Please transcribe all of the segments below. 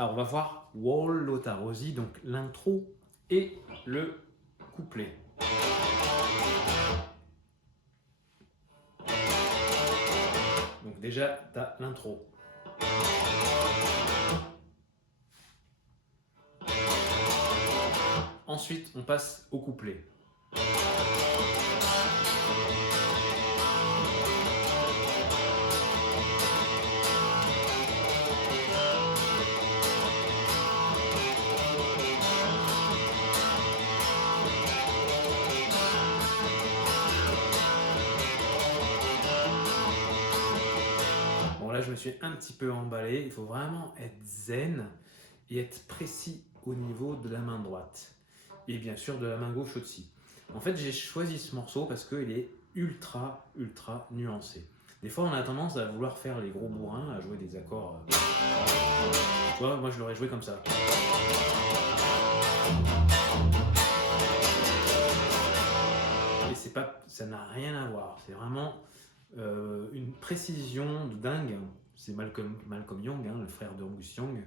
Alors on va voir Wall Rosie, donc l'intro et le couplet. Donc déjà, tu as l'intro. Ensuite, on passe au couplet. Bon là, je me suis un petit peu emballé. Il faut vraiment être zen et être précis au niveau de la main droite. Et bien sûr de la main gauche aussi. En fait, j'ai choisi ce morceau parce qu'il est ultra nuancé. Des fois, on a tendance à vouloir faire les gros bourrins, à jouer des accords. Tu vois, moi je l'aurais joué comme ça. Et c'est pas, ça n'a rien à voir. C'est vraiment une précision de dingue. C'est Malcolm Young, hein, le frère de Angus Young,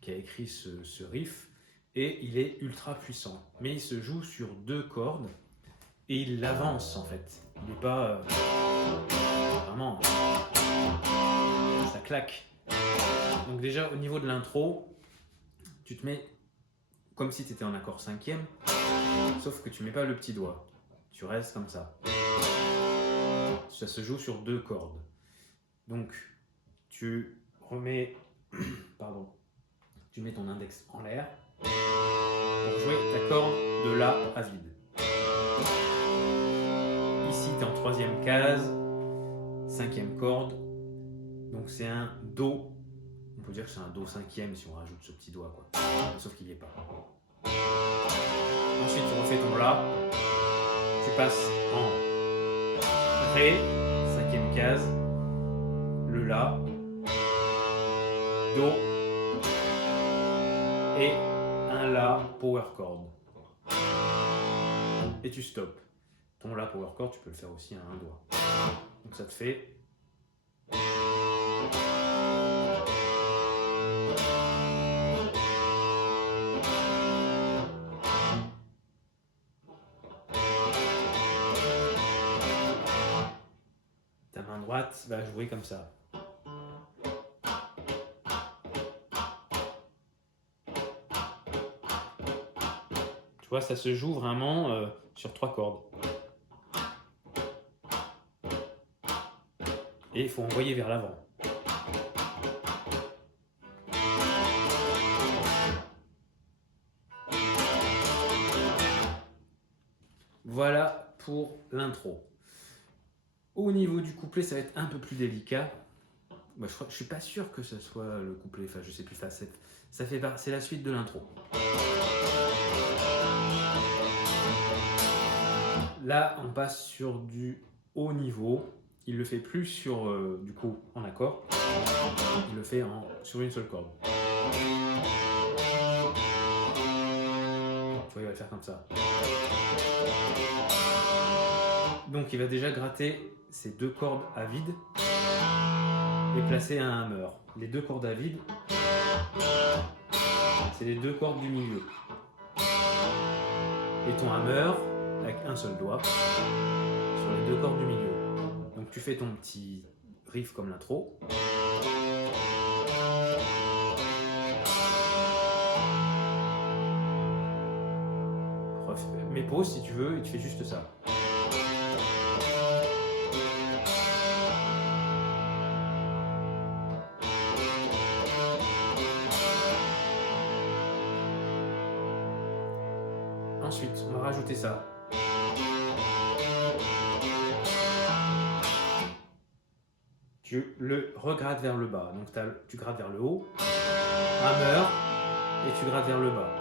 qui a écrit ce riff. Et il est ultra puissant. Mais il se joue sur 2 cordes et il l'avance en fait. Il n'est pas vraiment. Ça claque. Donc, déjà au niveau de l'intro, tu te mets comme si tu étais en accord 5e, sauf que tu mets pas le petit doigt. Tu restes comme ça. Ça se joue sur 2 cordes. Donc, tu remets. Pardon. Tu mets ton index en l'air pour jouer ta corde de La à vide. Ici, tu es en 3e case, 5e corde. Donc, c'est un Do. On peut dire que c'est un Do 5e si on rajoute ce petit doigt, quoi. Sauf qu'il n'y est pas. Ensuite, tu refais ton La. Tu passes en Ré, 5e case, le La, Do et un La power chord. Et tu stops. Ton La power chord, tu peux le faire aussi à un doigt. Donc ça te fait. Ta main droite va jouer comme ça. Tu vois, ça se joue vraiment sur 3 cordes. Et il faut envoyer vers l'avant. Voilà pour l'intro. Au niveau du couplet, ça va être un peu plus délicat. Bah, je suis pas sûr que ce soit le couplet, enfin je sais plus, c'est la suite de l'intro. Là, on passe sur du haut niveau. Il le fait plus sur du coup en accord. Il le fait sur une seule corde. Tu vois, il va le faire comme ça. Donc il va déjà gratter ces 2 cordes à vide et placer un hammer. Les 2 cordes à vide, c'est les 2 cordes du milieu. Et ton hammer, avec un seul doigt, sur les 2 cordes du milieu. Donc tu fais ton petit riff comme l'intro. Mets pause si tu veux et tu fais juste ça. Ensuite, on va rajouter ça. Tu le regrattes vers le bas. Donc tu grattes vers le haut, hammer, et tu grattes vers le bas.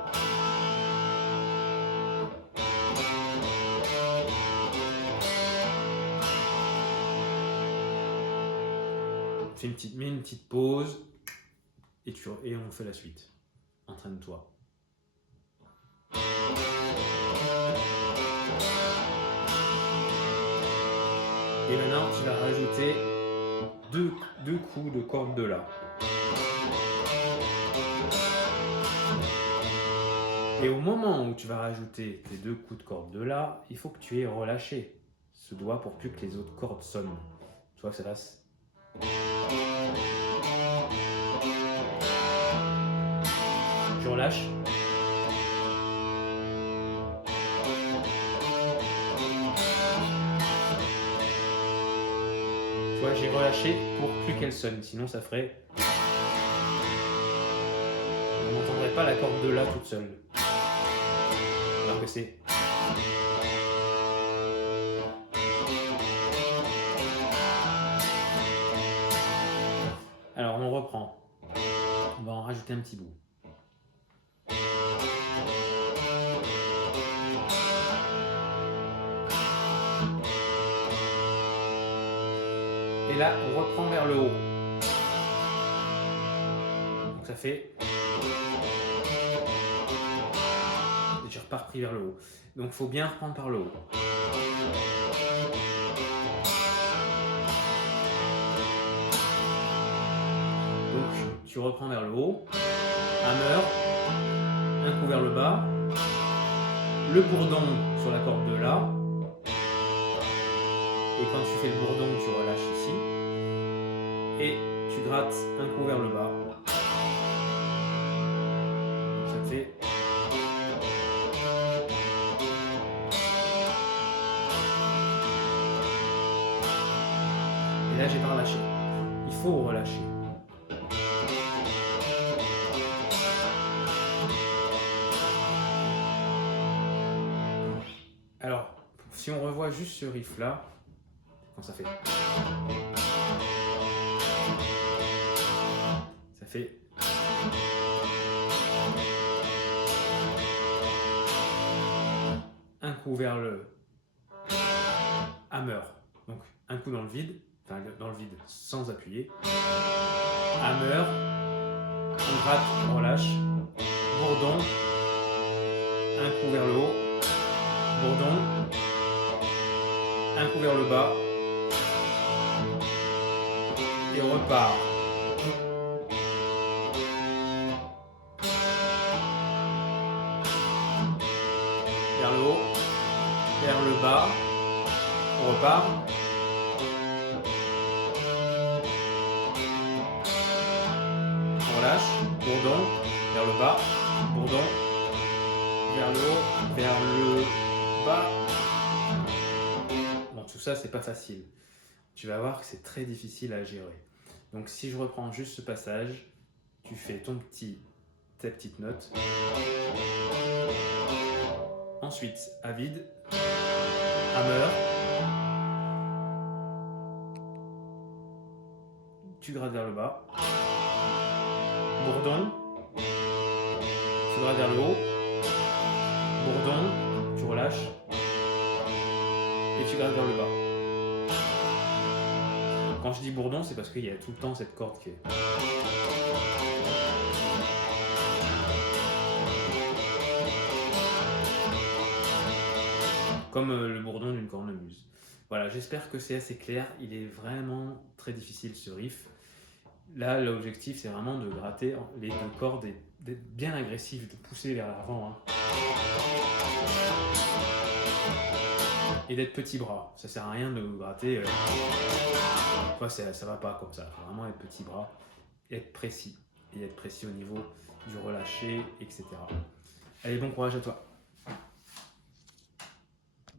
Mets une petite pause et on fait la suite. Entraîne-toi. Et maintenant, tu vas rajouter deux coups de corde de La. Et au moment où tu vas rajouter tes 2 coups de corde de La, il faut que tu aies relâché ce doigt pour plus que les autres cordes sonnent. Tu vois que ça fasse. Je relâche. Tu vois, j'ai relâché pour plus qu'elle sonne, sinon ça ferait. On n'entendrait pas la corde de La toute seule. Alors que c'est. Alors on reprend. On va en rajouter un petit bout. Et là, on reprend vers le haut. Donc ça fait. Et j'ai reparti vers le haut. Donc il faut bien reprendre par le haut. Donc tu reprends vers le haut. Hammer. Un coup vers le bas. Le bourdon sur la corde de La. Et quand tu fais le bourdon, tu relâches ici. Et tu grattes un coup vers le bas. Donc ça te fait. Et là, j'ai pas relâché. Il faut relâcher. Alors, si on revoit juste ce riff là, quand ça fait. Ça fait. Un coup vers le hammer. Donc un coup dans le vide, enfin dans le vide sans appuyer. Hammer. On gratte, on relâche. Bourdon. Un coup vers le haut. Bourdon. Un coup vers le bas. Et on repart. Vers le haut. Vers le bas. On repart. On relâche. Bourdon. Vers le bas. Bourdon. Vers le haut. Vers le bas. Bon, tout ça, c'est pas facile. Tu vas voir que c'est très difficile à gérer. Donc si je reprends juste ce passage, tu fais ta petite note. Ensuite, à vide, hammer. Tu grattes vers le bas. Bourdon. Tu grattes vers le haut. Bourdon. Tu relâches. Et tu grattes vers le bas. Quand je dis bourdon, c'est parce qu'il y a tout le temps cette corde qui est. Comme le bourdon d'une cornemuse. Voilà, j'espère que c'est assez clair. Il est vraiment très difficile ce riff. Là, l'objectif, c'est vraiment de gratter les 2 cordes et d'être bien agressif, de pousser vers l'avant. Hein. Et d'être petit bras. Ça sert à rien de gratter. Enfin, ça va pas comme ça. Il faut vraiment être petit bras, et être précis. Et être précis au niveau du relâché, etc. Allez, bon courage à toi.